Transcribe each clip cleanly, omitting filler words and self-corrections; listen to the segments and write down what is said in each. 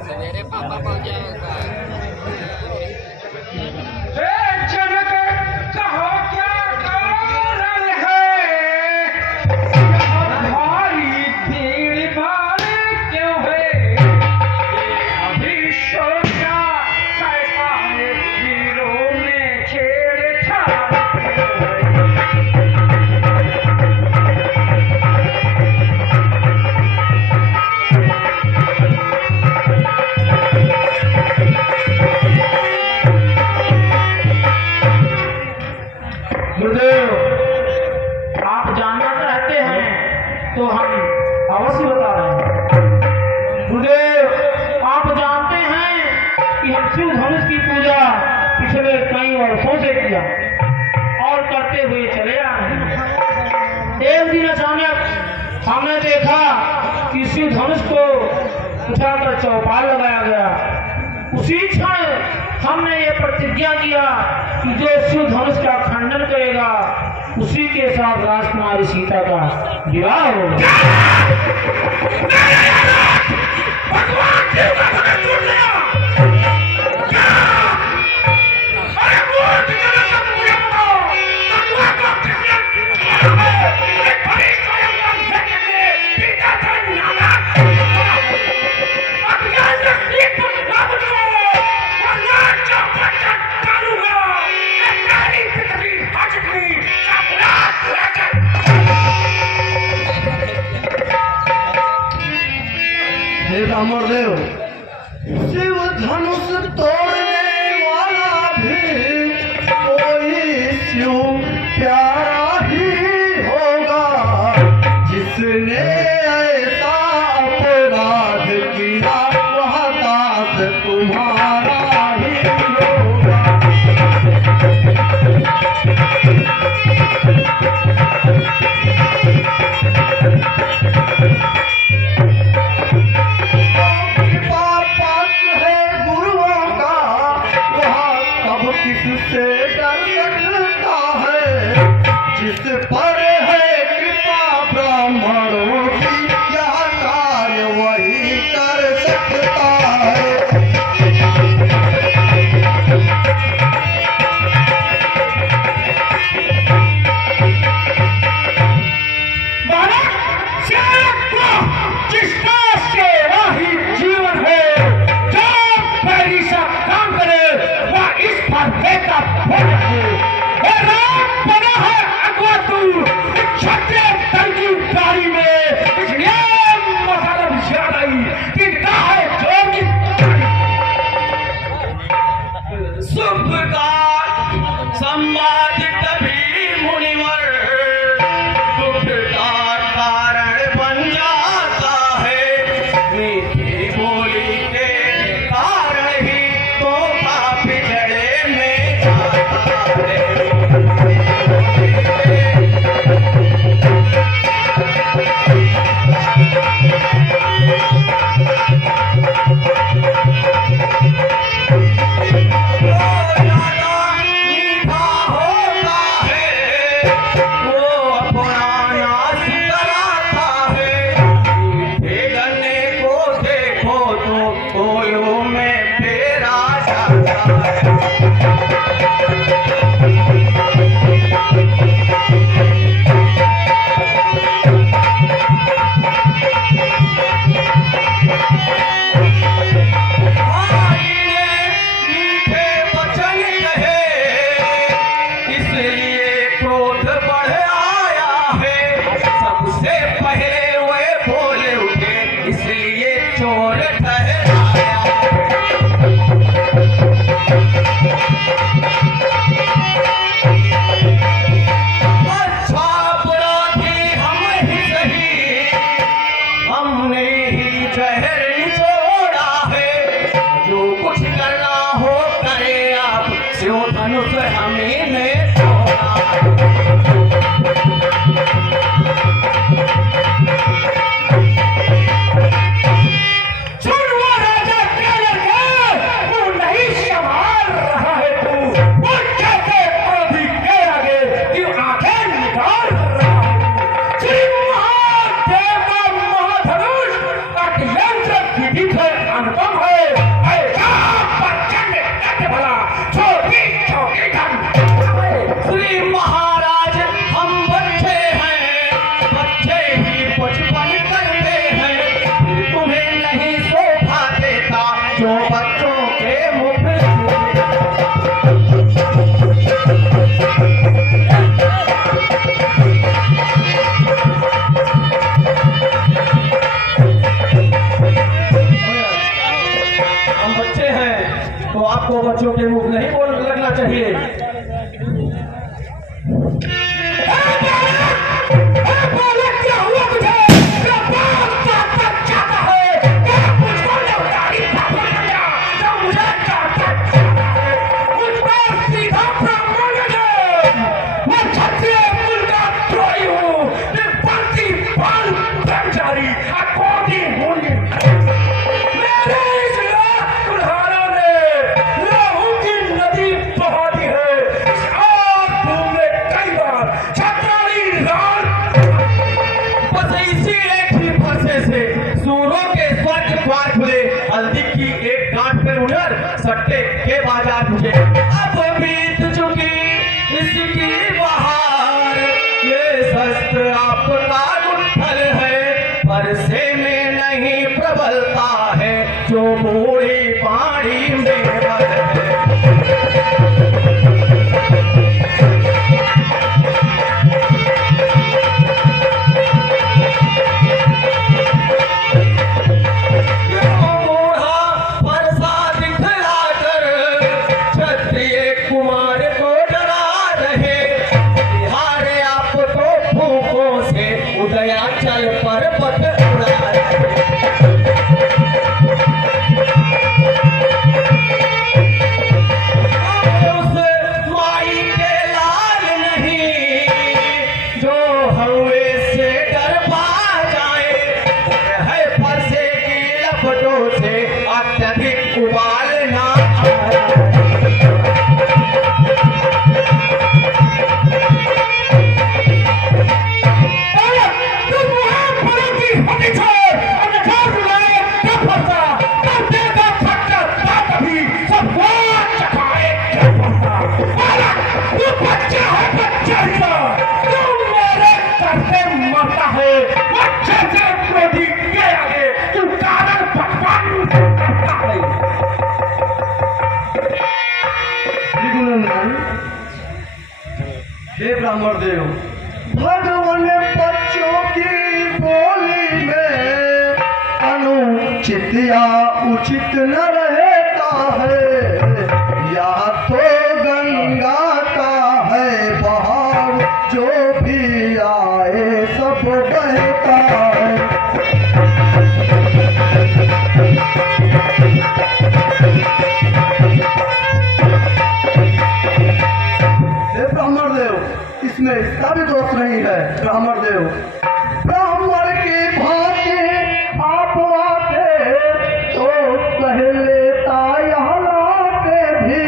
सवेरे पापा पहुंच जाएगा। जनक कहो क्या कारण है, भारी भीड़ भाड़ क्यों है, अभी सोचा कैसा है वीरों में छेड़छाड़। गुरुदेव, आप जानना चाहते हैं तो हम अवश्य बता रहे हैं। गुरुदेव, आप जानते हैं कि हम शिव धनुष की पूजा पिछले कई वर्षों से किया और करते हुए चले आ रहे हैं। एक दिन अचानक हमने देखा कि शिव धनुष को उठाकर चौपाल लगाया गया। उसी क्षण हमने ये प्रतिज्ञा किया कि जो शिव धनुष का खंडन करेगा उसी के साथ राजकुमारी सीता का विवाह होगा। अमरदेव, शिव धनुष तोड़ने वाला भी कोई शिव प्यारा ही होगा, जिसने ऐसा अपराध किया वह दास तुम्हारा ही होगा। किससे डर सकता है, जिस पर है कृपा ब्राह्मणों की, यह कार्य वही कर सकता है। जिसका सेवा ही जीवन है, जो पैरी सा काम करे वह इस बेटा बोल रहे राम बना है अगवा तू क्षत्रिय दल की गाड़ी में, इसलिए मसाला भी ज्यादा ही दिखता है जोर की। शुभ का संवाद कभी मुनिवर दुख का कारण बन जाता है, मीठी बोली के कारण ही तो काफी जड़े में जाता है। धनुष हमें ने राजा क्या लगे वो नहीं आपको बच्चों के मुंह नहीं बोल लगना चाहिए। क्या हुआ तुझे? तेरा बाप काटना चाहता है, क्या मुझको लौटारी पापड़ दिया, जो मुझे काटना चाहता है, मुझको सीधा ब्राह्मण दे। मैं क्षत्रिय कुल का द्रोही हूँ, निर्बंधी बाल ब्रह्मचारी अकोटी हूँ। मेरे इस लाख कुल्हाड़ों ने लहू की नदी बहा दी है। इस आग धूम में कई बार छत्राली लाल बस इसी एक ही फरसे से सूरों के स्वर्ग द्वार खुले, हल्दी की एक गांठ पर उड़र सट्टे के बाजार मुझे। अब बीत चुकी इसकी बहार, ये शस्त्र आपका गुत्थल है, फरसे में नहीं प्रबलता है, जो बूढ़ी पानी में बल है। उदयाचल पर्वत उड़ा रहे। उस माई के लाल नहीं, जो हवे से डर पा जाए, है फरसे की लपटों से अत्यधिक उबाल ना आए। हे ब्राह्मण देव, भगवान बच्चों की बोली में अनुचित या उचित न रहता है, या तो गंगा का है बहाव, जो भी आए सब बहता है। ब्राह्मण देव, इसमें इसका भी दोष नहीं है। ब्राह्मण देव, ब्राह्मण की भांति आप आते तो कह लेता यहाँ लाके भी,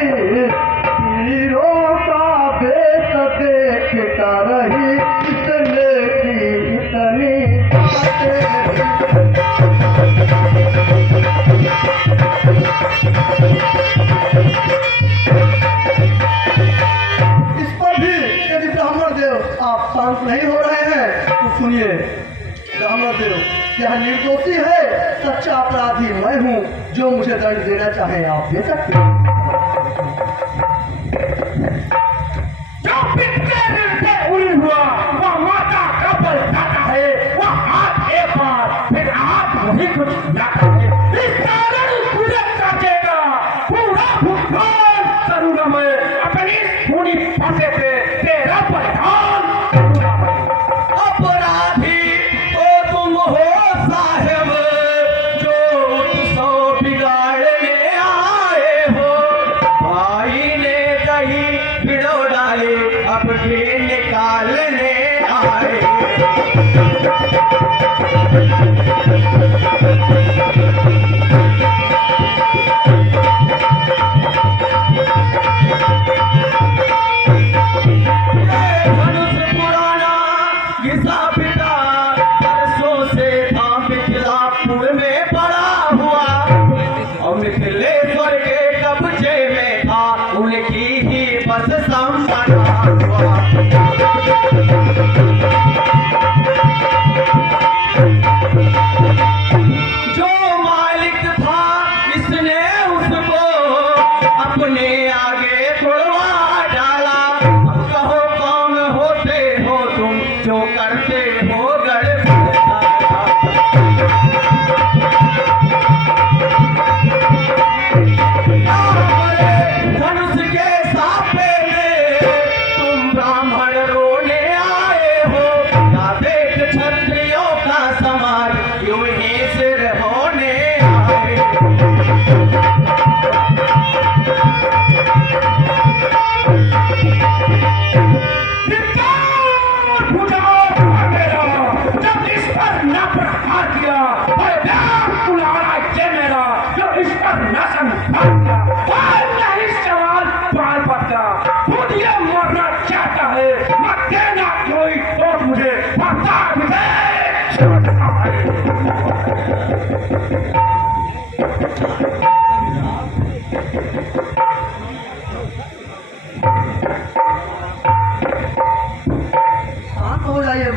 हीरों का बेस देख कर ही इसने की इतनी बातें। आप शांत नहीं हो रहे हैं तो सुनिए। ब्राह्मण देव, यह निर्दोषी है, सच्चा अपराधी मैं हूँ, जो मुझे दंड देना चाहे आप दे सकते हैं। जो पिछले दिल से उड़ी हुआ वह माता का बल खाता है, वह हाथ एक बार फिर हाथ वही कुछ जाता है। इस कारण तुझे काटेगा, पूरा भुगतान करूंगा मैं अपनी पूरी फंसे पे तेरा परिधान। अपराधी तो तुम हो साहेब, जो सौ बिगाड़ने आए हो। भाई ने कही भिड़ो डाली, अब भी निकालने आए। मिथिलेश्वर के कब्जे में था, उनकी ही बस संपदा हुआ। जो मालिक था इसने उसको अपने आगे छुड़वा डाला। अब कहो कौन होते हो तुम, जो करते हो गड़बड़। Oh,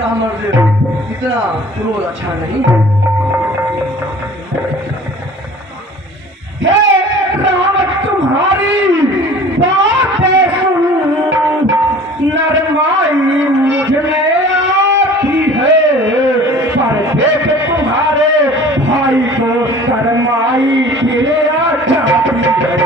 ब्राह्मण देव, इतना क्रोध अच्छा नहीं। हे राम तुम्हारी बातें सुन नरमाई मुझ में आती है, पर देख तुम्हारे भाई को शरमाई फिर आ जाती है।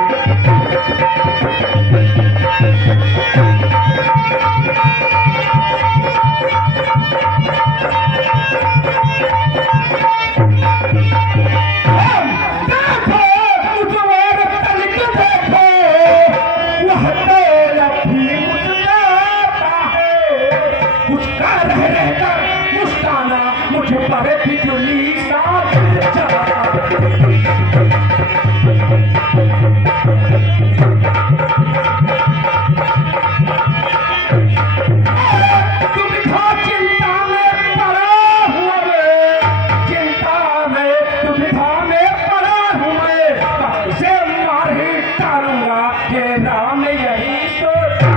मुझे पर बिजली साथ तुम चिंता में पड़ा हुआ, चिंता में दुविधा में पड़ा हुआ, से मार ही डालूंगा हे राम यही सोचा।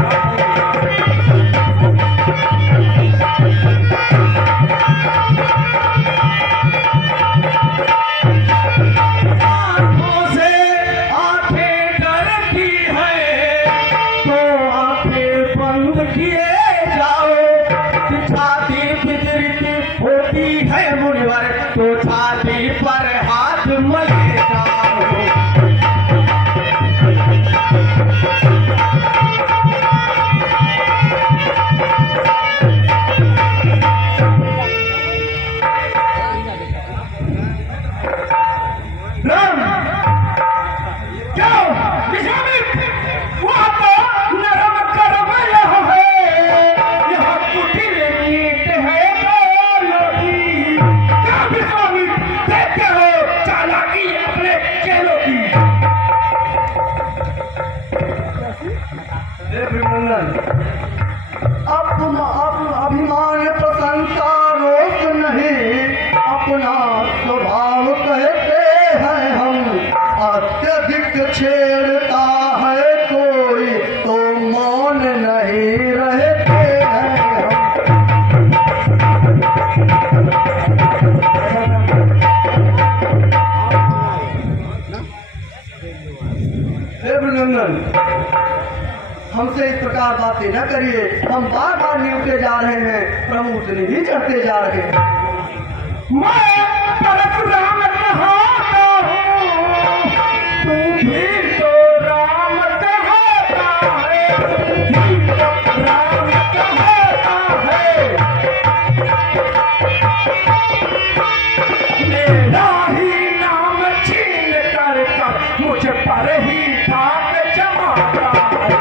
तो छाती पर हाथ मले जाओ। अभिमान प्रशंसा रोक नहीं, अपना स्वभाव कहते हैं हम। अत्यधिक छेड़ता है कोई तो मौन नहीं रहते हैं हम। हमसे इस प्रकार बातें न करिए, हम बार बार न्यूटे जा रहे हैं, प्रभु उतने ही चढ़ते जा रहे हैं। मैं परशुराम कहाता हूँ, तू भी तो राम कहता है, तू भी तो राम कहता है। मेरा ही नाम छीन कर मुझ पर ही ठाक जमाता है।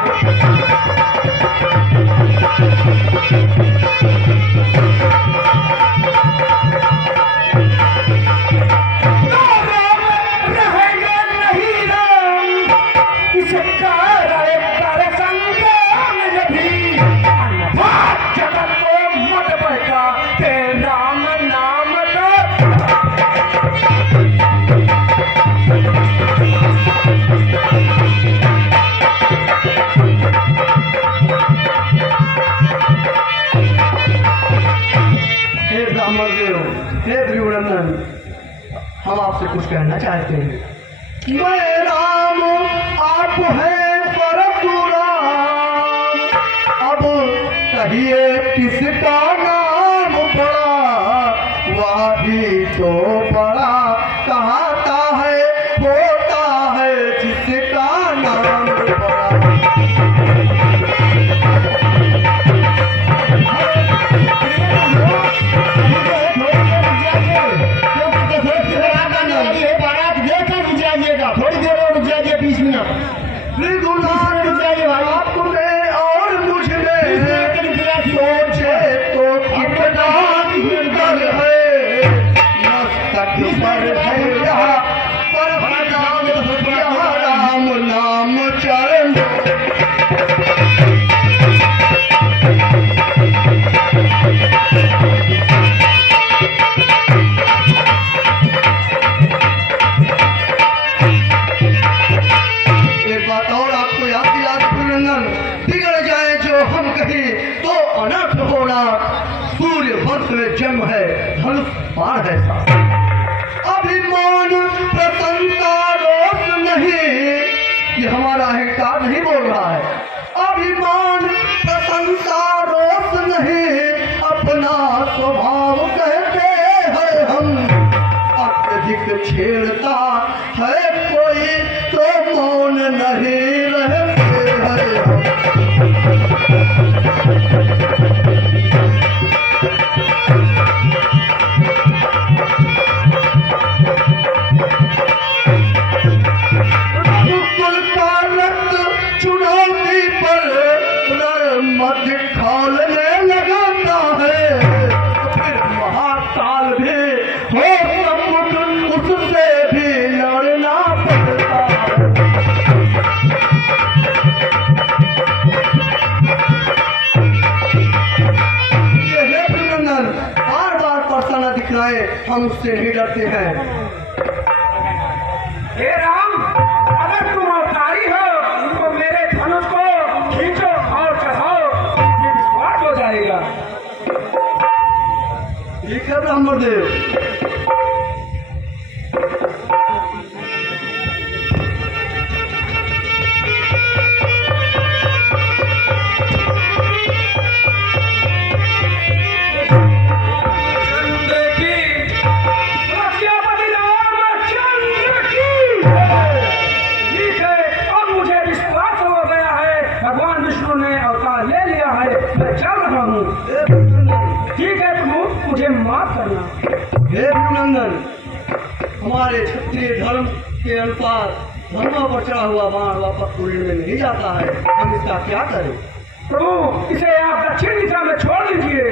हम आपसे कुछ कहना चाहते हैं। मैं राम, आप हैं परशुराम, अब कहिए किसका नाम बड़ा, वह भी तो बड़ा कहता है, होता है जिसका नाम बड़ा। और मुझ में सोचे तो कितना अंतर है, मस्तक पर है यहाँ राम नाम चरण। एक बात और आपको याद दिला, बिगड़ जाए जो हम कहें तो अनर्थ होना, सूर्य वंश में जन्म है, धनुष बाण है सा। अभिमान प्रशंसा रोष नहीं, ये हमारा अहंकार नहीं बोल रहा है। अभिमान प्रशंसा रोष नहीं, अपना स्वभाव कहते हैं हम। अत्यधिक छेड़ता है कोई तो मौन नहीं रहते हैं हम। चुनौती पर मध्य खोलने लगाता है, फिर महाकाल भी हो सम्मुख, उससे भी लड़ना पड़ता है। ये अभिनंदन बार बार परसाना दिखलाए, हम उससे नहीं डरते हैं। हे राम, अगर तुम अवतारी हो तो मेरे धनुष को खींचो और चढ़ाओ, ये विश्वास हो जाएगा। ठीक है ब्राह्मण देव। भगवान विष्णु ने अवतार ले लिया है, मैं चल रहा हूँ। ठीक है प्रभु, मुझे माफ करना। हे अभिनंदन, हमारे क्षत्रिय धर्म के अनुसार धर्म पर चढ़ा हुआ बाण वापस उड़ने में नहीं जाता है, हम इसका क्या करें? प्रभु, इसे आप दक्षिण दिशा में छोड़ दीजिए।